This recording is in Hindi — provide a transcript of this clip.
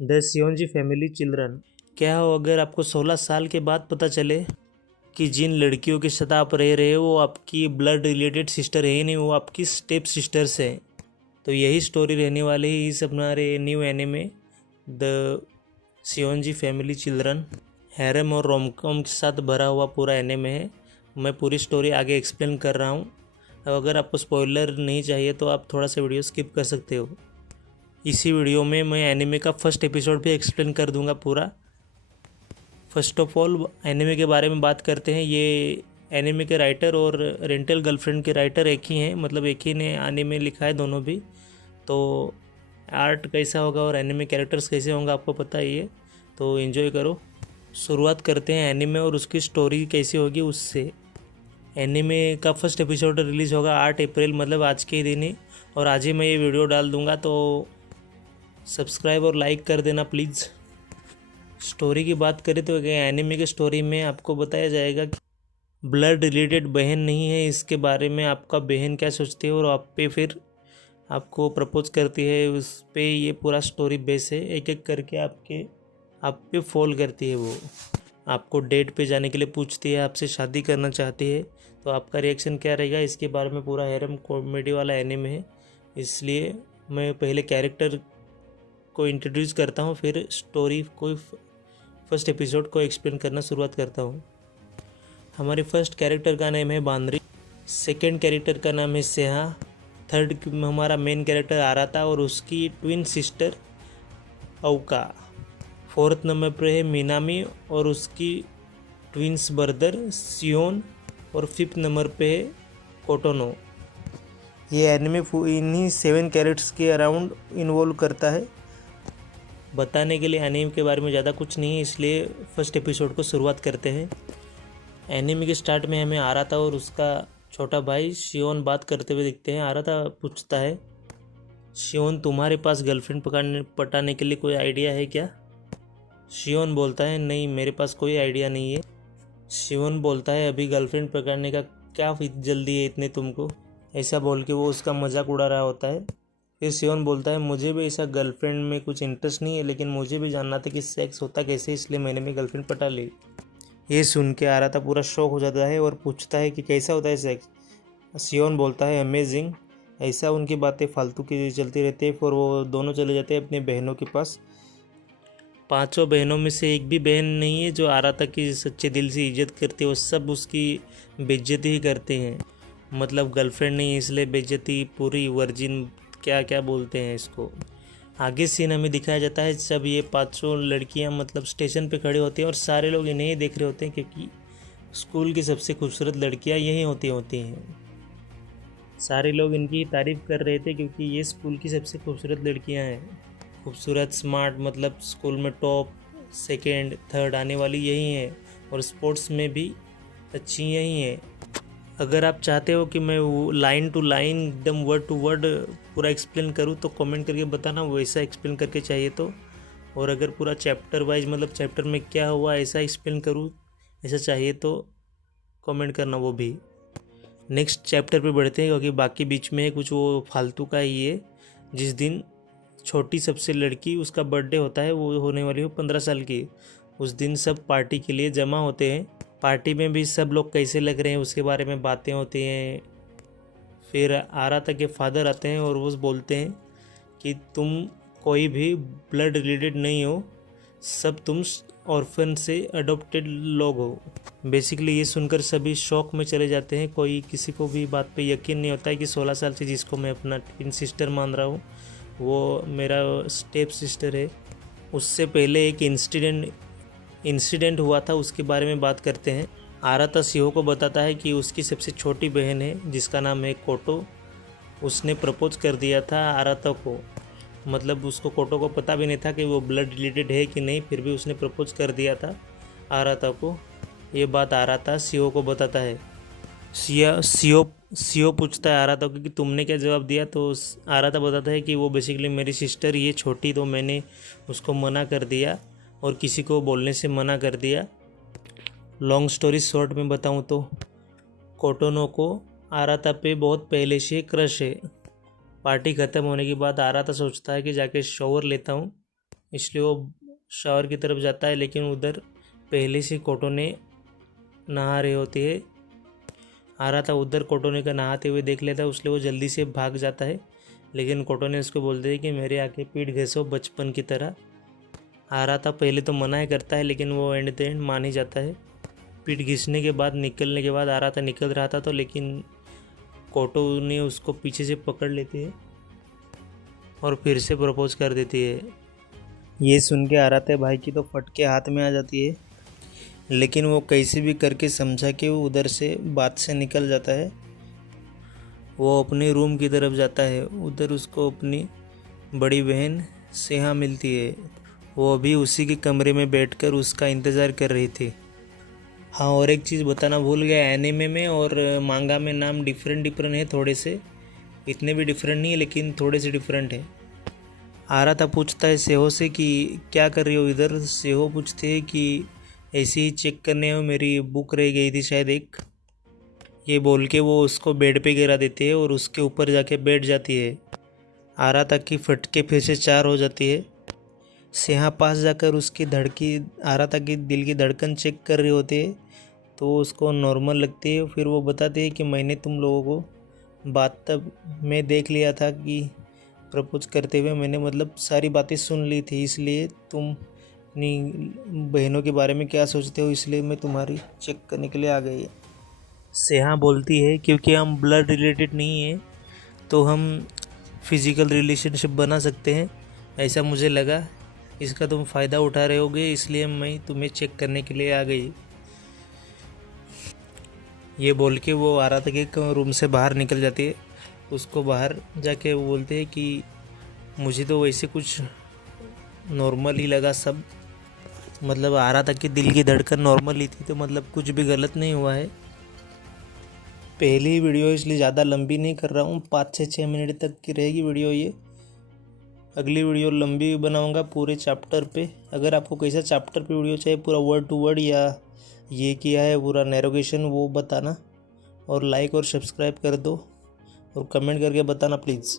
The Saionji family children. क्या हो अगर आपको 16 साल के बाद पता चले कि जिन लड़कियों के साथ आप रह रहे हो वो आपकी ब्लड रिलेटेड सिस्टर है ही नहीं, वो आपकी स्टेप सिस्टर्स हैं। तो यही स्टोरी रहने वाली है इस हमारे new anime the Saionji family children. Harem और रोमकॉम के साथ भरा हुआ पूरा एनिमे है। मैं पूरी स्टोरी आगे एक्सप्लेन कर रहा हूँ। अगर आपको स्पॉइलर नहीं चाहिए तो आप थोड़ा सा वीडियो स्किप कर सकते हो। इसी वीडियो में मैं एनिमे का फर्स्ट एपिसोड भी एक्सप्लेन कर दूंगा पूरा। फर्स्ट ऑफ ऑल एनिमे के बारे में बात करते हैं। ये एनिमे के राइटर और रेंटल गर्लफ्रेंड के राइटर एक ही हैं, मतलब एक ही ने एनिमे लिखा है दोनों भी। तो आर्ट कैसा होगा और एनिमे कैरेक्टर्स कैसे होंगे आपको पता ही है, तो एंजॉय करो। शुरुआत करते हैं एनिमे और उसकी स्टोरी कैसी होगी उससे। एनिमे का फर्स्ट एपिसोड रिलीज़ होगा 8 अप्रैल, मतलब आज के ही दिन ही, और आज ही मैं ये वीडियो डाल दूंगा, तो सब्सक्राइब और लाइक कर देना प्लीज़। स्टोरी की बात करें तो एनिमे की स्टोरी में आपको बताया जाएगा कि ब्लड रिलेटेड बहन नहीं है, इसके बारे में आपका बहन क्या सोचती है और आप पे फिर आपको प्रपोज करती है, उस पे ये पूरा स्टोरी बेस है। एक एक करके आप पे फॉल करती है। वो आपको डेट पे जाने के लिए पूछती है, आपसे शादी करना चाहती है, तो आपका रिएक्शन क्या रहेगा इसके बारे में पूरा हैरम कॉमेडी वाला एनिमे है। इसलिए मैं पहले कैरेक्टर को इंट्रोड्यूस करता हूँ, फिर स्टोरी को फर्स्ट एपिसोड को एक्सप्लेन करना शुरुआत करता हूँ। हमारे फर्स्ट कैरेक्टर का नाम है बांद्री, सेकंड कैरेक्टर का नाम है सेहा, थर्ड हमारा मेन कैरेक्टर आराता और उसकी ट्विन सिस्टर औका, फोर्थ नंबर पर है मिनामी और उसकी ट्विंस ब्रदर सियोन, और फिफ्थ नंबर पे है कोटोनो। ये एनिमे इन्हीं 7 कैरेक्टर्स के अराउंड इन्वॉल्व करता है। बताने के लिए एनिमे के बारे में ज़्यादा कुछ नहीं है, इसलिए फर्स्ट एपिसोड को शुरुआत करते हैं। एनिमे के स्टार्ट में हमें आराता और उसका छोटा भाई शियोन बात करते हुए दिखते हैं। आराता पूछता है, शियोन तुम्हारे पास गर्लफ्रेंड पटाने के लिए कोई आइडिया है क्या? शियोन बोलता है, नहीं मेरे पास कोई आइडिया नहीं है। शियोन बोलता है, अभी गर्लफ्रेंड पकड़ने का क्या जल्दी है इतने तुमको? ऐसा बोल के वो उसका मजाक उड़ा रहा होता है। फिर शियोन बोलता है, मुझे भी ऐसा गर्लफ्रेंड में कुछ इंटरेस्ट नहीं है, लेकिन मुझे भी जानना था कि सेक्स होता कैसे, इसलिए मैंने भी गर्लफ्रेंड पटा ली। ये सुन के आराता पूरा शौक हो जाता है और पूछता है कि कैसा होता है सेक्स? शियोन बोलता है, अमेजिंग। ऐसा उनकी बातें फालतू की चलती रहती है। फिर वो दोनों चले जाते हैं अपनी बहनों के पास। 5 बहनों में से एक भी बहन नहीं है जो आराता की सच्चे दिल से इज्जत करती है, वो सब उसकी बेइज्जती ही करते हैं। मतलब गर्लफ्रेंड नहीं इसलिए बेइज्जती पूरी, वर्जिन क्या क्या बोलते हैं इसको। आगे सीन हमें दिखाया जाता है जब ये 5 लड़कियां मतलब स्टेशन पे खड़ी होती हैं और सारे लोग इन्हें ही देख रहे होते हैं, क्योंकि स्कूल की सबसे खूबसूरत लड़कियां यही होती हैं। सारे लोग इनकी तारीफ़ कर रहे थे क्योंकि ये स्कूल की सबसे खूबसूरत लड़कियां हैं। खूबसूरत, स्मार्ट, मतलब स्कूल में टॉप, सेकंड, थर्ड आने वाली यही हैं, और स्पोर्ट्स में भी अच्छी यही हैं। अगर आप चाहते हो कि मैं वो लाइन टू लाइन एकदम वर्ड टू वर्ड पूरा एक्सप्लेन करूँ तो कमेंट करके बताना, वैसा एक्सप्लेन करके चाहिए तो। और अगर पूरा चैप्टर वाइज मतलब चैप्टर में क्या हुआ ऐसा एक्सप्लेन करूँ ऐसा चाहिए तो कमेंट करना वो भी। नेक्स्ट चैप्टर पे बढ़ते हैं क्योंकि बाकी बीच में है कुछ वो फालतू का ही है। जिस दिन छोटी सबसे लड़की उसका बर्थडे होता है, वो होने वाली हो 15 साल की, उस दिन सब पार्टी के लिए जमा होते हैं। पार्टी में भी सब लोग कैसे लग रहे हैं उसके बारे में बातें होती हैं। फिर आराता के फादर आते हैं और वो बोलते हैं कि तुम कोई भी ब्लड रिलेटेड नहीं हो, सब तुम ऑर्फन से अडॉप्टेड लोग हो। बेसिकली ये सुनकर सभी शौक में चले जाते हैं। कोई किसी को भी बात पे यकीन नहीं होता है कि 16 साल से जिसको मैं अपना ट्विन सिस्टर मान रहा हूँ वो मेरा स्टेप सिस्टर है। उससे पहले एक इंसिडेंट हुआ था, उसके बारे में बात करते हैं। आराता शिहो को बताता है कि उसकी सबसे छोटी बहन है जिसका नाम है कोटो, उसने प्रपोज कर दिया था आराता को। मतलब उसको कोटो को पता भी नहीं था कि वो ब्लड रिलेटेड है कि नहीं, फिर भी उसने प्रपोज कर दिया था आराता को। ये बात आराता शिहो को बताता है। शिहो पूछता है आराता को कि तुमने क्या जवाब दिया, तो आराता बताता है कि वो बेसिकली मेरी सिस्टर, ये छोटी, तो मैंने उसको मना कर दिया और किसी को बोलने से मना कर दिया। लॉन्ग स्टोरी शॉर्ट में बताऊं तो कोटोनो को आराता पे बहुत पहले से क्रश है। पार्टी ख़त्म होने के बाद आराता सोचता है कि जाके शॉवर लेता हूँ, इसलिए वो शावर की तरफ जाता है, लेकिन उधर पहले से कोटोने नहा रहे होते हैं। आ रहा था उधर कोटोने का नहाते हुए देख लेता है, इसलिए वो जल्दी से भाग जाता है। लेकिन कोटोने उसको बोलते हैं कि मेरे आके पीठ घिसो बचपन की तरह। आ रहा था पहले तो मना ही करता है, लेकिन वो एंड द एंड मान ही जाता है। पीठ घिसने के बाद निकलने के बाद आ रहा था निकल रहा था, तो लेकिन कोटो ने उसको पीछे से पकड़ लेती है और फिर से प्रपोज कर देती है। ये सुन के आ रहा था भाई की तो फटके हाथ में आ जाती है, लेकिन वो कैसे भी करके समझा के वो उधर से बात से निकल जाता है। वो अपने रूम की तरफ जाता है, उधर उसको अपनी बड़ी बहन सेहा मिलती है। वो अभी उसी के कमरे में बैठकर उसका इंतज़ार कर रही थी। हाँ, और एक चीज़ बताना भूल गया, एनिमे में और मांगा में नाम डिफरेंट है थोड़े से। इतने भी डिफरेंट नहीं है, लेकिन थोड़े से डिफरेंट है। आरा था पूछता है सेहो से कि क्या कर रही हो इधर। सेहो पूछते है कि ऐसे ही चेक करने हो, मेरी बुक रह गई थी शायद एक। ये बोल के वो उसको बेड पे गिरा देती है और उसके ऊपर जाके बैठ जाती है। आरा तक की फटके फिर से 4 हो जाती है। सेहा पास जाकर उसकी आरा तक की दिल की धड़कन चेक कर रही होती है, तो उसको नॉर्मल लगती है। फिर वो बताते हैं कि मैंने तुम लोगों को बात में देख लिया था कि प्रपोज करते हुए, मैंने मतलब सारी बातें सुन ली थी, इसलिए तुम अपनी बहनों के बारे में क्या सोचते हो, इसलिए मैं तुम्हारी चेक करने के लिए आ गई है। सेहा बोलती है क्योंकि हम ब्लड रिलेटेड नहीं हैं, तो हम फिज़िकल रिलेशनशिप बना सकते हैं, ऐसा मुझे लगा। इसका तुम फ़ायदा उठा रहे होगे, इसलिए मैं तुम्हें चेक करने के लिए आ गई। ये बोल के वो आ रहा था कि रूम से बाहर निकल जाती है। उसको बाहर जाके वो बोलते हैं कि मुझे तो वैसे कुछ नॉर्मल ही लगा सब, मतलब आ रहा था कि दिल की धड़कन नॉर्मल ही थी, तो मतलब कुछ भी गलत नहीं हुआ है। पहली वीडियो इसलिए ज़्यादा लंबी नहीं कर रहा हूँ, 5 से 6 मिनट तक की रहेगी वीडियो ये। अगली वीडियो लंबी बनाऊँगा पूरे चैप्टर पे। अगर आपको कैसा चैप्टर पे वीडियो चाहिए, पूरा वर्ड टू वर्ड या ये किया है पूरा नैरोगेशन, वो बताना। और लाइक और सब्सक्राइब कर दो और कमेंट करके बताना प्लीज़।